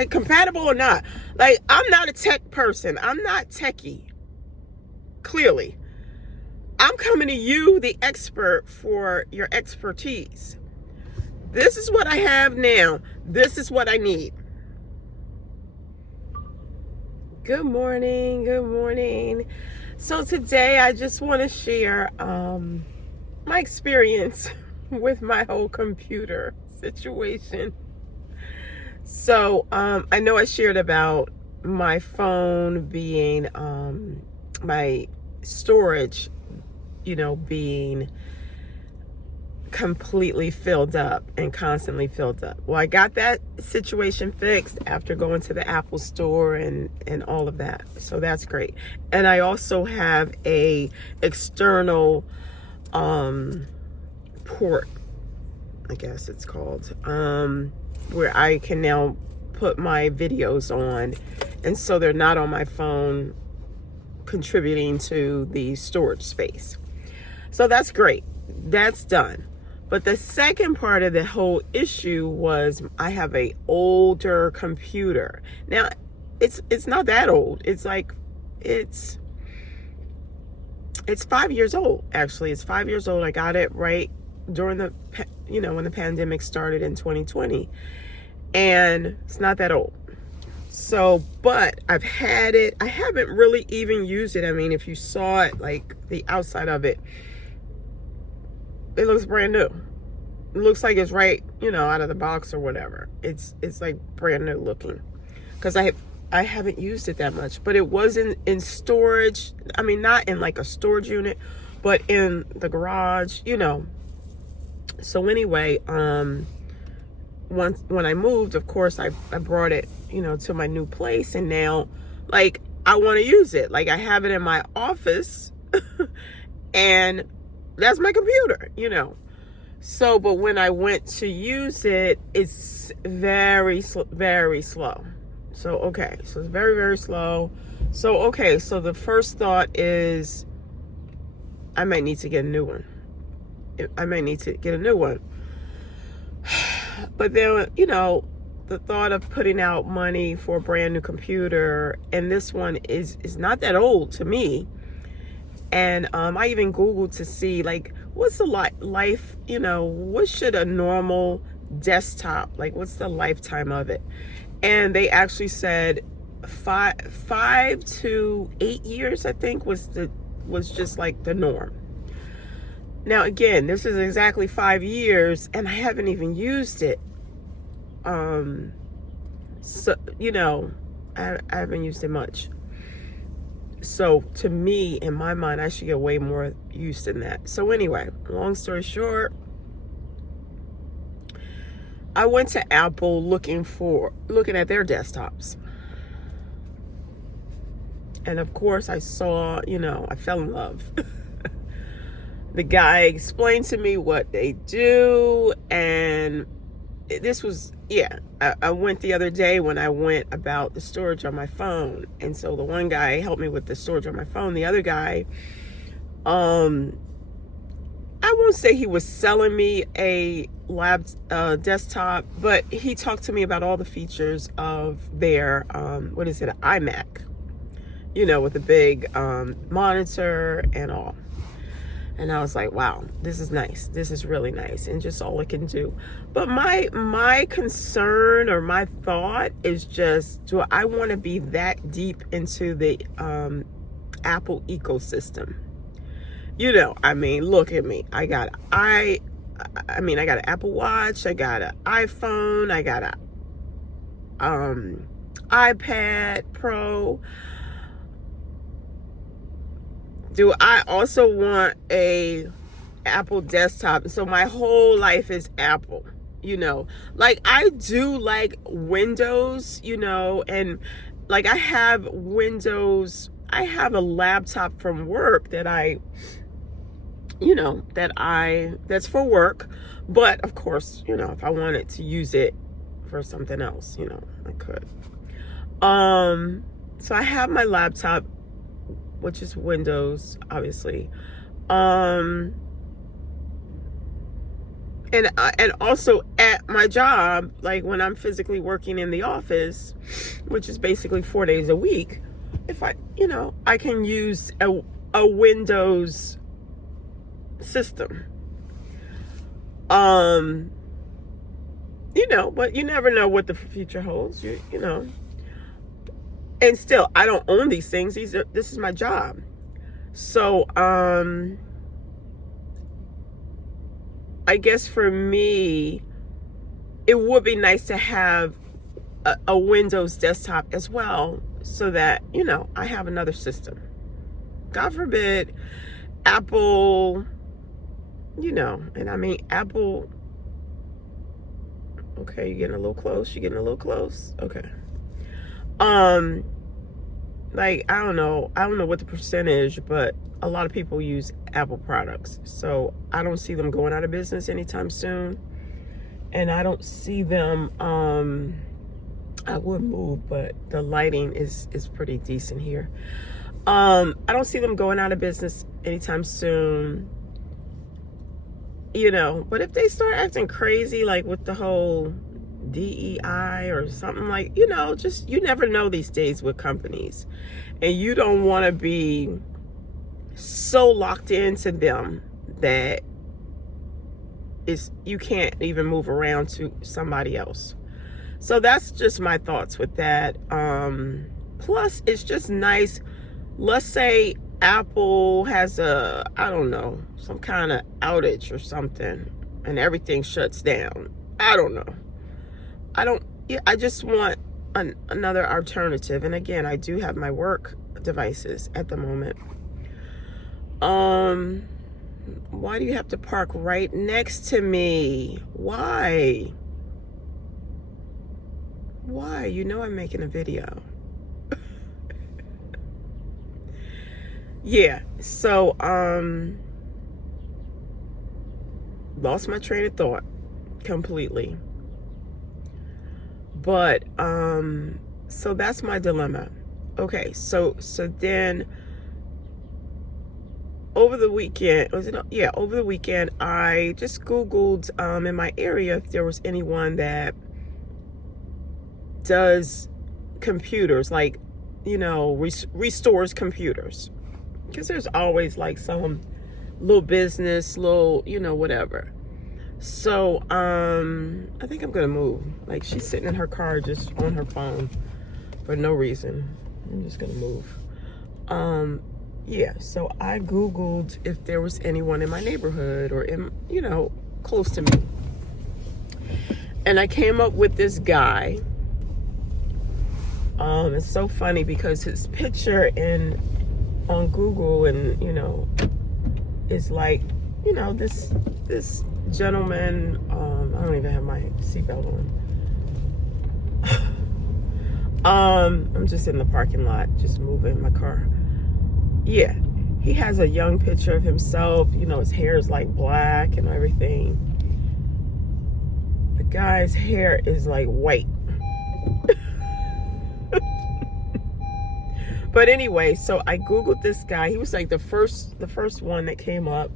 Like, compatible or not. Like, I'm not a tech person. I'm not techie. Clearly. I'm coming to you, the expert, for your expertise. This is what I have now. This is what I need. Good morning. Good morning. So today I just want to share my experience with my whole computer situation. So I know I shared about my phone being my storage, being completely filled up and constantly filled up. Well, I got that situation fixed after going to the Apple store and all of that. So that's great. And I also have a external port, I guess it's called, where I can now put my videos on, and so they're not on my phone contributing to the storage space. So that's great. That's done. But the second part of the whole issue was I have a older computer. Now, it's not that old. It's 5 years old, actually. It's 5 years old. I got it right during the, when the pandemic started in 2020. And it's not that old. So, but I've had it. I haven't really even used it. I mean, if you saw it, like the outside of it, it looks brand new. It looks like it's right, out of the box or whatever. It's like brand new looking, because I haven't used it that much. But it was in storage. I mean, not in like a storage unit, but in the garage, So anyway, when I moved, of course, I brought it, to my new place, and now, like, I want to use it. Like, I have it in my office, and that's my computer, So, but when I went to use it, it's very, very slow. So, okay, so it's very, very slow. So, okay, so the first thought is I might need to get a new one. But then, the thought of putting out money for a brand new computer, and this one is not that old to me. And I even Googled to see, like, what's the life, what should a normal desktop, like, what's the lifetime of it? And they actually said 5 to 8 years, I think, was just like the norm. Now, again, this is exactly 5 years, and I haven't even used it. So, I haven't used it much. So to me, in my mind, I should get way more use than that. So anyway, long story short, I went to Apple looking at their desktops. And of course I saw, I fell in love. The guy explained to me what they do, and this was, I went the other day when I went about the storage on my phone. And so the one guy helped me with the storage on my phone. The other guy, I won't say he was selling me a desktop, but he talked to me about all the features of their, an iMac, with the big monitor and all. And I was like, wow, this is nice. This is really nice. And just all it can do. But my concern, or my thought, is just, do I want to be that deep into the Apple ecosystem? I mean, look at me. I got an Apple Watch. I got an iPhone. I got an iPad Pro. Do I also want a Apple desktop? So my whole life is Apple, like, I do like Windows, and like, I have Windows. I have a laptop from work that that's for work. But of course, if I wanted to use it for something else, I could. So I have my laptop, which is Windows, obviously. And also at my job, like when I'm physically working in the office, which is basically 4 days a week, if I can use a Windows system. But you never know what the future holds. And still, I don't own these things. This is my job. So, I guess for me, it would be nice to have a Windows desktop as well, so that, I have another system. God forbid, Apple, and I mean, Apple, okay, you're getting a little close. Okay. Like, I don't know what the percentage, but a lot of people use Apple products. So I don't see them going out of business anytime soon. And I don't see them, I would move, but the lighting is pretty decent here. I don't see them going out of business anytime soon. But if they start acting crazy, like with the whole DEI or something, like, just, you never know these days with companies, and you don't want to be so locked into them that you can't even move around to somebody else. So that's just my thoughts with that. Plus, it's just nice. Let's say Apple has some kind of outage or something, and everything shuts down. I don't know. I just want another alternative. And again, I do have my work devices at the moment. Why do you have to park right next to me? Why? I'm making a video. Yeah, so lost my train of thought completely. But so that's my dilemma. Okay, so then over the weekend, over the weekend, I just Googled in my area if there was anyone that does computers, like, restores computers. Because there's always like some little business, whatever. So, I think I'm gonna move. Like, she's sitting in her car just on her phone for no reason. I'm just gonna move. Yeah, so I Googled if there was anyone in my neighborhood or close to me. And I came up with this guy. It's so funny because his picture on Google and, is like, this gentleman, I don't even have my seatbelt on. I'm just in the parking lot, just moving my car. Yeah, he has a young picture of himself. His hair is like black and everything. The guy's hair is like white. But anyway, so I Googled this guy. He was like the first one that came up.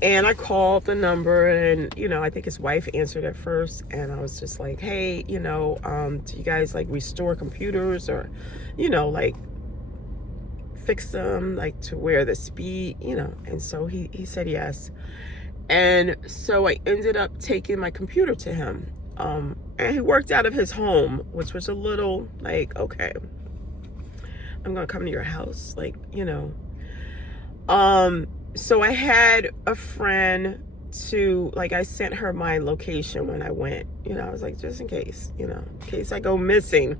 And I called the number, and, I think his wife answered at first. And I was just like, hey, do you guys like restore computers or, like fix them, like to where the speed, And so he said yes. And so I ended up taking my computer to him. And he worked out of his home, which was a little like, okay, I'm gonna come to your house, like, so I had a friend I sent her my location when I went. I was like, just in case, in case I go missing,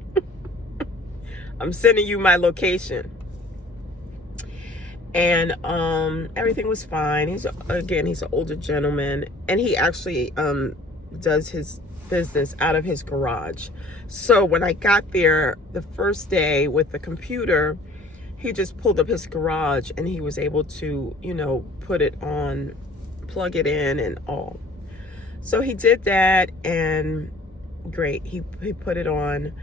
I'm sending you my location. And everything was fine. He's an older gentleman, and he actually does his business out of his garage. So when I got there the first day with the computer, he just pulled up his garage and he was able to, put it on, plug it in and all. So he did that, and great. He put it on,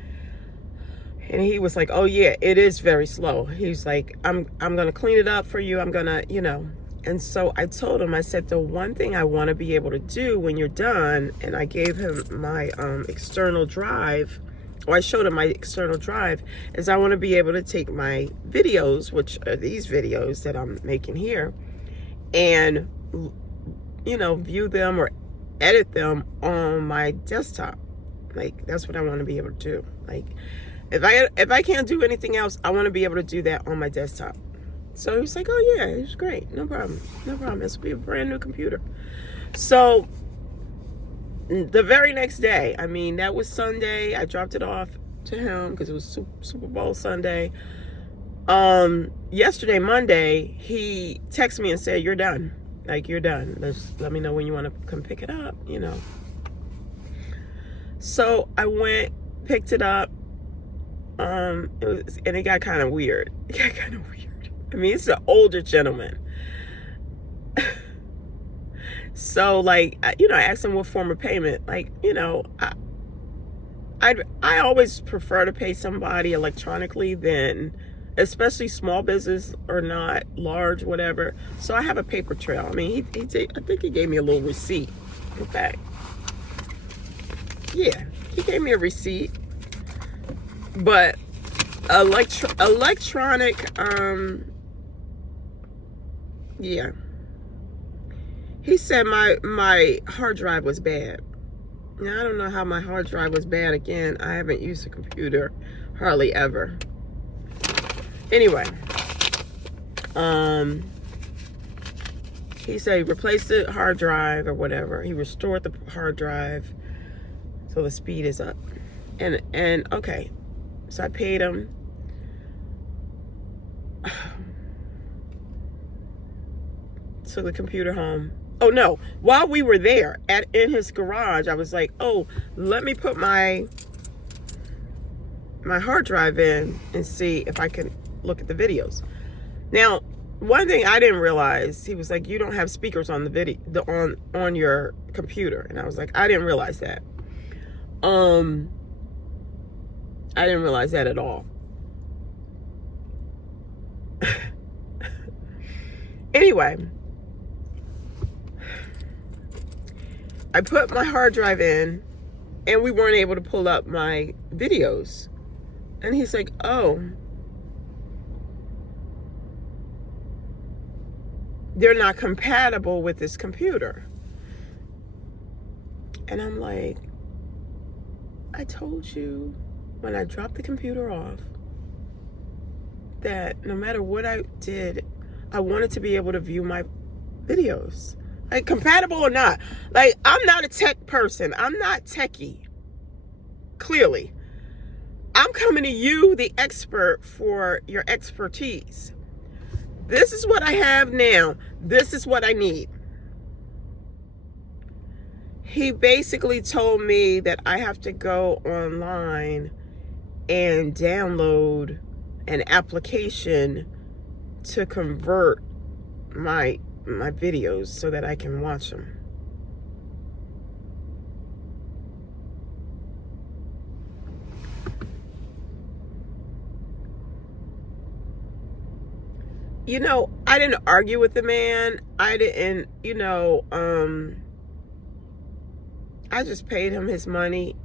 and he was like, oh yeah, it is very slow. He's like, I'm going to clean it up for you. I'm going to, And so I told him, I said, the one thing I want to be able to do when you're done, and I gave him my external drive, or I showed him my external drive, is I want to be able to take my videos, which are these videos that I'm making here, and, you know, view them or edit them on my desktop. Like, that's what I want to be able to do. Like, if I can't do anything else, I want to be able to do that on my desktop. So he was like, oh yeah, it's great. No problem. No problem. This will be a brand new computer. So the very next day, I mean, that was Sunday. I dropped it off to him because it was Super Bowl Sunday. Yesterday, Monday, he texted me and said, you're done. Like, you're done. Let me know when you want to come pick it up, you know. So I went, picked it up. It got kind of weird. It got kind of weird. I mean, it's an older gentleman. So, like, you know, I asked him what form of payment. Like, you know, I always prefer to pay somebody electronically than, especially small business or not, large, whatever. So I have a paper trail. I mean, I think he gave me a little receipt. In fact, yeah, he gave me a receipt. But electronic, yeah. He said my hard drive was bad. Now, I don't know how my hard drive was bad. Again, I haven't used a computer hardly ever. Anyway, he said he replaced the hard drive or whatever. He restored the hard drive, so the speed is up. And okay, so I paid him. Took the computer home. Oh no, while we were there in his garage, I was like, oh, let me put my hard drive in and see if I can look at the videos. Now, one thing I didn't realize, he was like, you don't have speakers on the video, on your computer. And I was like, I didn't realize that. I didn't realize that at all. Anyway, I put my hard drive in and we weren't able to pull up my videos. And he's like, oh, they're not compatible with this computer. And I'm like, I told you when I dropped the computer off that no matter what I did, I wanted to be able to view my videos. Like, compatible or not. Like, I'm not a tech person. I'm not techie. Clearly. I'm coming to you, the expert, for your expertise. This is what I have now. This is what I need. He basically told me that I have to go online and download an application to convert my videos so that I can watch them. You know, I didn't argue with the man. I didn't, you know, I just paid him his money,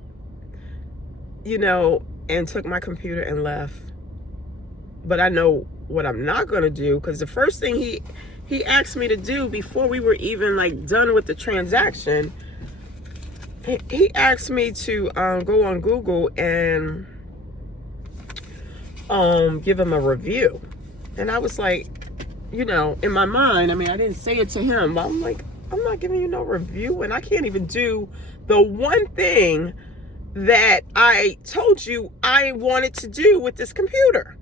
you know, and took my computer and left. But I know what I'm not going to do, because the first thing he asked me to do before we were even like done with the transaction, he asked me to go on Google and give him a review. And I was like, you know, in my mind, I mean, I didn't say it to him, but I'm like, I'm not giving you no review, and I can't even do the one thing that I told you I wanted to do with this computer.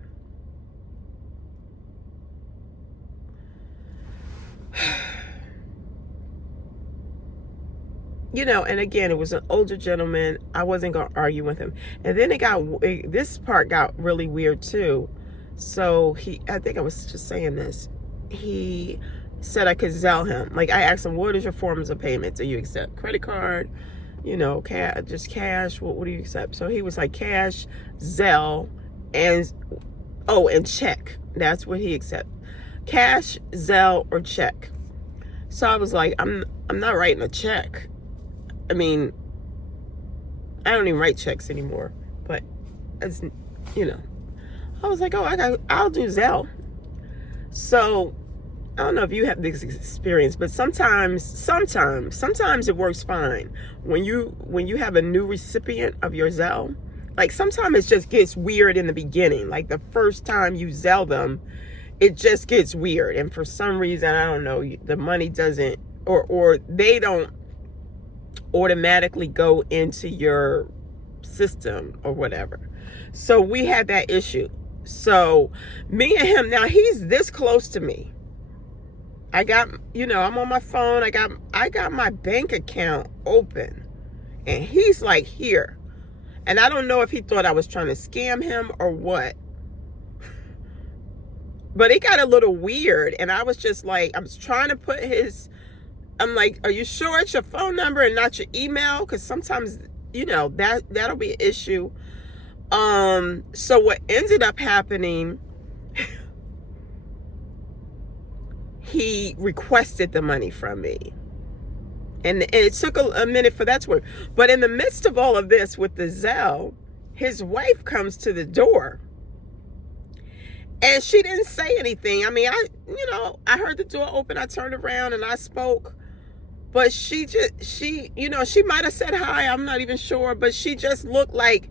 You know, and again, it was an older gentleman. I wasn't going to argue with him. And then this part got really weird too. So I think I was just saying this. He said I could Zelle him. Like, I asked him, what is your forms of payment? Do you accept credit card? You know, just cash? What do you accept? So he was like, cash, Zelle, and check. That's what he accepted. cash, Zelle, or check. So I was like, I'm not writing a check. I mean, I don't even write checks anymore. But as you know, I was like, I'll do Zelle. So I don't know if you have this experience, but sometimes it works fine when you have a new recipient of your Zelle. Like sometimes it just gets weird in the beginning. Like the first time you Zelle them, it just gets weird, and for some reason, I don't know, the money doesn't, or they don't automatically go into your system or whatever. So we had that issue. So me and him, now he's this close to me. I got, I'm on my phone. I got my bank account open, and he's like here. And I don't know if he thought I was trying to scam him or what. But it got a little weird, and I was just like, I was trying to put I'm like, are you sure it's your phone number and not your email? Because sometimes, that'll be an issue. So what ended up happening, he requested the money from me. And it took a minute for that to work. But in the midst of all of this with the Zelle, his wife comes to the door. And she didn't say anything. I mean, I heard the door open. I turned around and I spoke. But she might have said hi. I'm not even sure. But she just looked like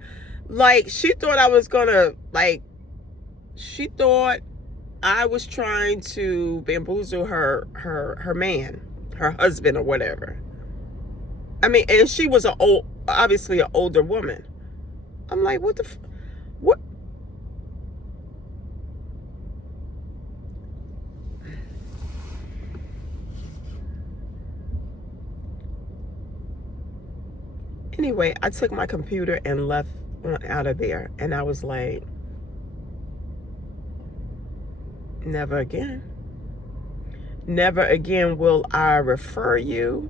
she thought I was gonna, she thought I was trying to bamboozle her man, her husband or whatever. I mean, and she was obviously an older woman. I'm like, what? Anyway, I took my computer and left out of there. And I was like, never again. Never again will I refer you.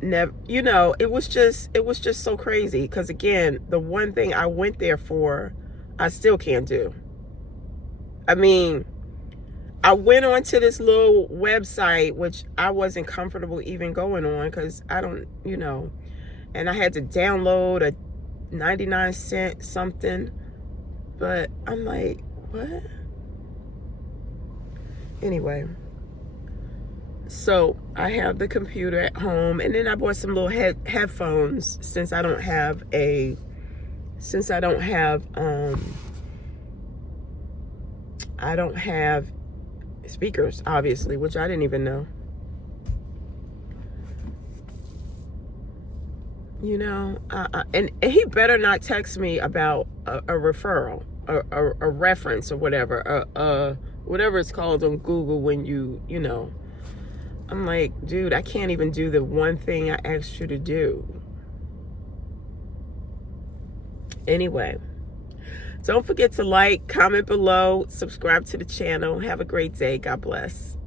Never, it was just so crazy. Because again, the one thing I went there for, I still can't do. I mean, I went onto this little website, which I wasn't comfortable even going on because I don't, and I had to download a 99-cent something. But I'm like, what? Anyway, so I have the computer at home, and then I bought some little headphones since I don't have speakers, obviously, which I didn't even know. And he better not text me about a referral, a reference or whatever, whatever it's called on Google when I'm like, dude, I can't even do the one thing I asked you to do. Anyway, don't forget to like, comment below, subscribe to the channel. Have a great day. God bless.